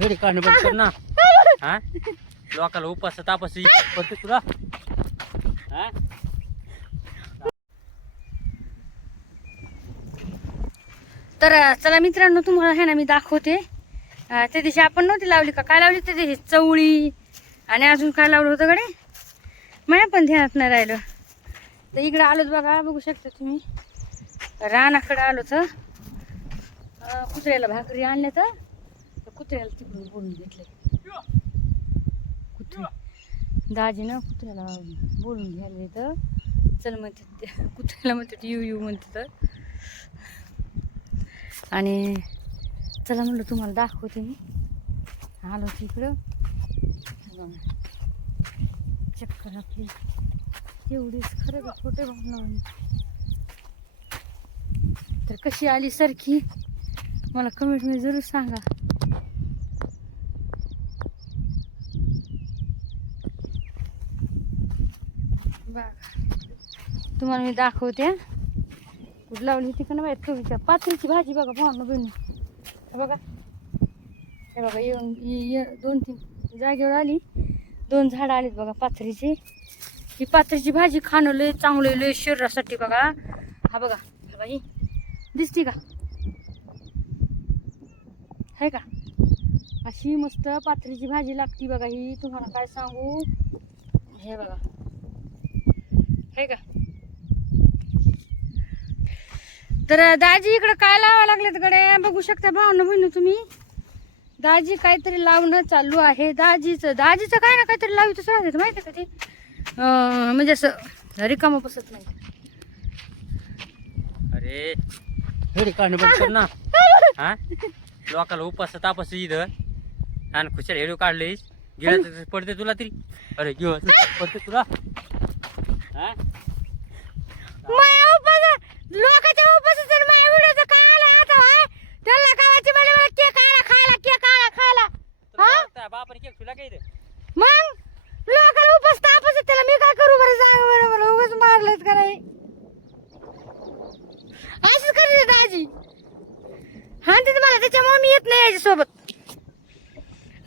Heidi काढणं बंद कर ना. हा लोकाला उपास तापास पडते तुला. हा तर चला मित्रांनो, तुम्हाला आहे ना मी दाखवते. त्या दिवशी आपण नव्हती लावली का, काय लावली त्या दिवशी चवळी आणि अजून काय लावलं होतं कडे, मला पण ध्यानात नाही राहिलं. तर इकडे आलोच बघा, बघू शकता तुम्ही. रानाकडे आलो तर कुत्र्याला भाकरी आणल्या तर कुत्र्याला तिकडून बोलून घेतले. कुत्रे दाजीनं कुत्र्याला बोलून घ्यायला तर चल म्हणते, कुत्र्याला म्हणतात यू यू म्हणते तर. आणि चला म्हणलं तुम्हाला दाखवते मी. आलो तिकडं चक्कर आपली एवढीच खरं का छोटे भावना. तर कशी आली सरकी मला कमेंट मध्ये जरूर सांगा. बघा तुम्हाला मी दाखवते. कुठं लावली होती का ना बाहेर चवीच्या पातळीची भाजी बघा भावना बहिणी. बघा हे बघा येऊन 2-3 जागेवर आली, 2 झाडं आलीत बघा पाथरीची. ही पाथरीची भाजी खाणं लय चांगलं लय शरीरासाठी बघा. हा बघा ही दिसती का, आहे का, अशी मस्त पाथरीची भाजी लागती बघा ही. तुम्हाला काय सांगू, हे बघा हे का. तर दाजी इकडं काय लावा लागले कडे बघू शकता भावना बहिणी तुम्ही. दाजी काहीतरी लावणं चालू आहे. दाजीचं काय ना काहीतरी लावितच राहते माहिती का ते. म्हणजे असं रिकामं बसत नाही. अरे हेडी काढणं बंद कर ना. हा लोकाला उपास तापास इथं आणि खुशाल हेडू काढलेस गिळायचं पडते तुला तरी. अरे गिळायचं पडते तुला. हा लोकांच्या उपासाचं माझ्या व्हिडिओचं काय आलं आता. त्याला गावाची मला केक खायला. तुला बापाने केक तुला काय मग लोकांना उपास तापास त्याला मी काय करू बरं, सांग बरं मला. उगाच मारलेत का नाही असंच करीत दाजी. हा तिथे मला त्याच्यामुळे मी येत नाही याच्यासोबत.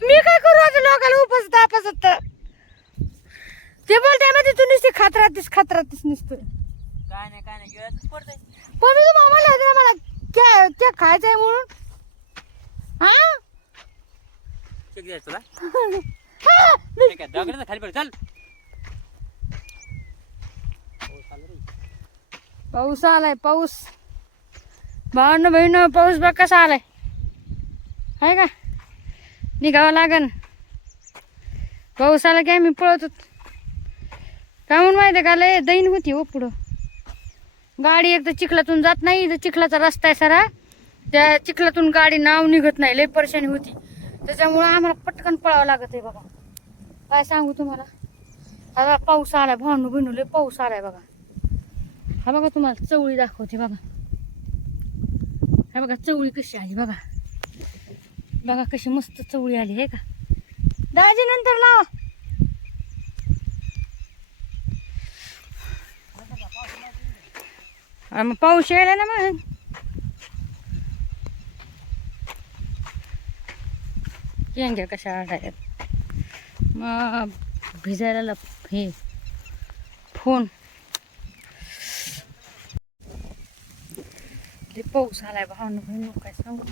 मी काय करू आता लोकांना उपास तापास. ते बोलते मध्ये तू नुसती खात राहतीस नुसतं. काय नाही गिळायचं पडतंय. पण मी तुम्हाला मला केक खायचा आहे म्हणून. हा केक द्यायचं तुला. ठीक आहे दगडाचं खाली पड चल. पाऊस आलाय पाऊस. भावांनो बहिणो पाऊस बघ कसा आलाय, आहे का. निघावं लागन. पाऊस आला की आम्ही पळत होत. काय म्हणून माहिती का, लय दैन होती हो पुढं. गाडी एक तर चिखलातून जात नाही. इथं चिखलाचा रस्ता आहे सारा, त्या चिखलातून गाडी नाव निघत नाही. लय परेशानी होती. त्याच्यामुळं आम्हाला पटकन पळावं लागत आहे बघा. काय सांगू तुम्हाला. आता पाऊस आलाय भावनो बहिणू, लय पाऊस आलाय बघा. हा बघा तुम्हाला चवळी दाखवते बघा. हा बघा चवळी कशी आली बघा. बघा कशी मस्त चवळी आली आहे का. दाजी नंतर लावा. मग पाऊस यायला ना मग. शेंग्या कशा आढळ्यात मग भिजायला हे फोन. ते पाऊस आलाय भावना काय सांगू.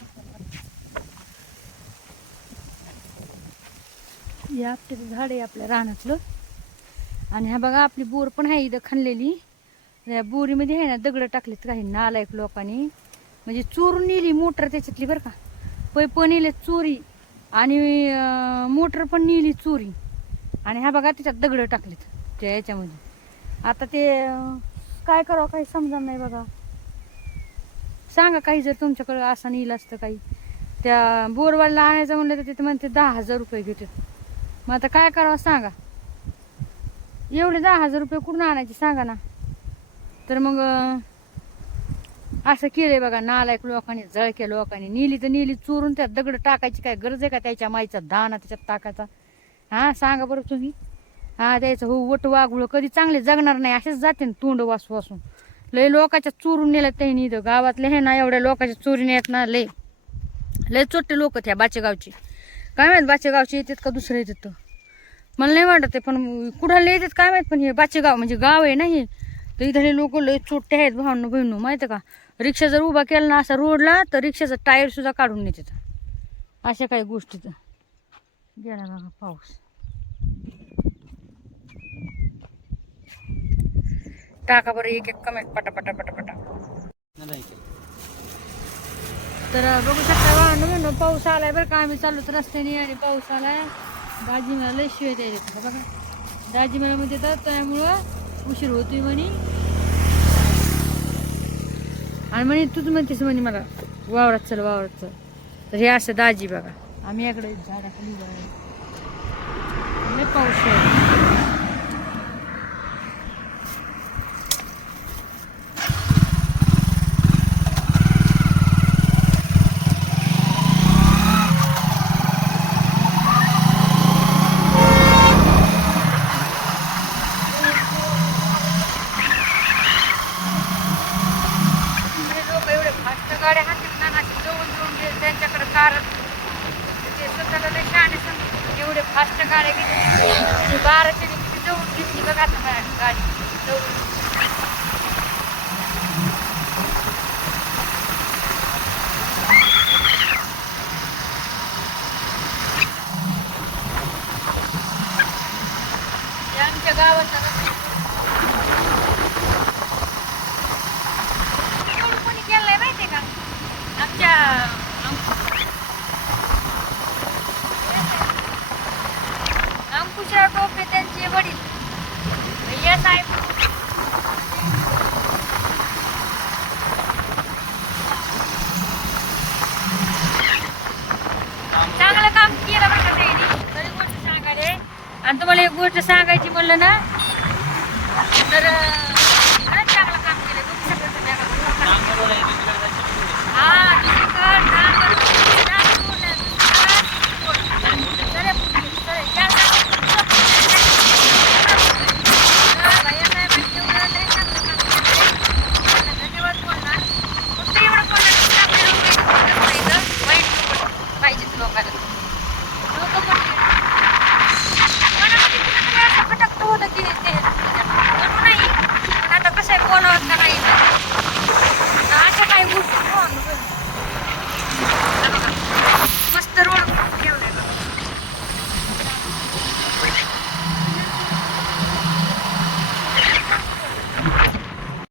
हे आपले झाड आहे आपल्या रानातलं. आणि हा बघा आपली बोर पण आहे इथं खणलेली. त्या बोरीमध्ये आहे ना दगड टाकलेत काही नालायक लोकांनी. म्हणजे चोरून नेली मोटर त्याच्यातली बरं का. पैप नेले चोरी आणि मोटर पण नेली चोरी. आणि हा बघा त्याच्यात दगड टाकलेत त्या याच्यामध्ये. आता ते काय करावं काही समजा नाही बघा. सांगा काही जर तुमच्याकडं असं नेलं असतं काही. त्या बोरवाला आणायचं म्हणलं तर तिथे म्हणते 10,000 रुपये घेतात. मग आता काय करावं सांगा. एवढे 10,000 रुपये कुठून आणायचे सांगा ना. तर मग असं केलंय बघा नालायक लोकांनी, जळक्या लोकांनी. नेली तर नेली चोरून. त्यात दगड टाकायची काय गरज आहे का, त्याच्या माईचा दाना त्याच्यात टाकायचा. हा सांगा बरं तुम्ही. हा द्यायचं हो वट वाघुळ कधी चांगले जगणार नाही. असेच जाते ना तोंड वासून. लय लोकांच्या चोरून नेल्या त्यांनी. इथं गावातले हे ना एवढ्या लोकांच्या चोरी नेत ना. लय चोट्टे लोक त्या बाचेगावची. काय माहित बाचेगावचे येतात का दुसरे येतात तर मला नाही वाटत आहे, पण कुठाला येतात काय माहित. पण हे बाचेगाव म्हणजे गाव आहे ना हे, तर इथले लोक लय छोटे आहेत भावनो बहिणू माहिती का. रिक्षा जर उभा केला ना असा रोडला तर रिक्षाचा टायर सुद्धा काढून नेतात. अशा काही गोष्टीचं गेला बघा पाऊस. टाका बरं एक एक कमेंट पटापटा पटापटा. तर बघू शकता वाहन पाऊस आलाय बरं का. आम्ही चाललो तर रस्त्याने आणि पाऊस आलाय. दाजी मला लय शिवाय द्यायचे बघा. दाजी मला मध्ये येतात त्यामुळं उशीर होतोय म्हणे. आणि म्हणे तूच म्हणतेस म्हणे मला वावरात चल वावरात चल. तर हे असं दाजी बघा. आम्ही याकडे झाडाखाली लय पाऊस आहे. गाड्या हातात ना अशी जवळ जवळ त्यांच्याकडे कार ते स्वतःला लय शहाणे समजून एवढे फास्ट गाड्या घेतली. 12च्या किती जवळ घेतली बघा आता गाडी जवळ. आमच्या गावाचा कोणी केलंय माहितीये का आमच्या अंकुशराव टोपे त्यांचे वडील या साहेब चांगलं काम केलं बरं का त्यांनी. तरी गोष्ट सांगायला आणि तुम्हाला एक गोष्ट सांगायची म्हणलं ना तर चांगलं काम केलं. हा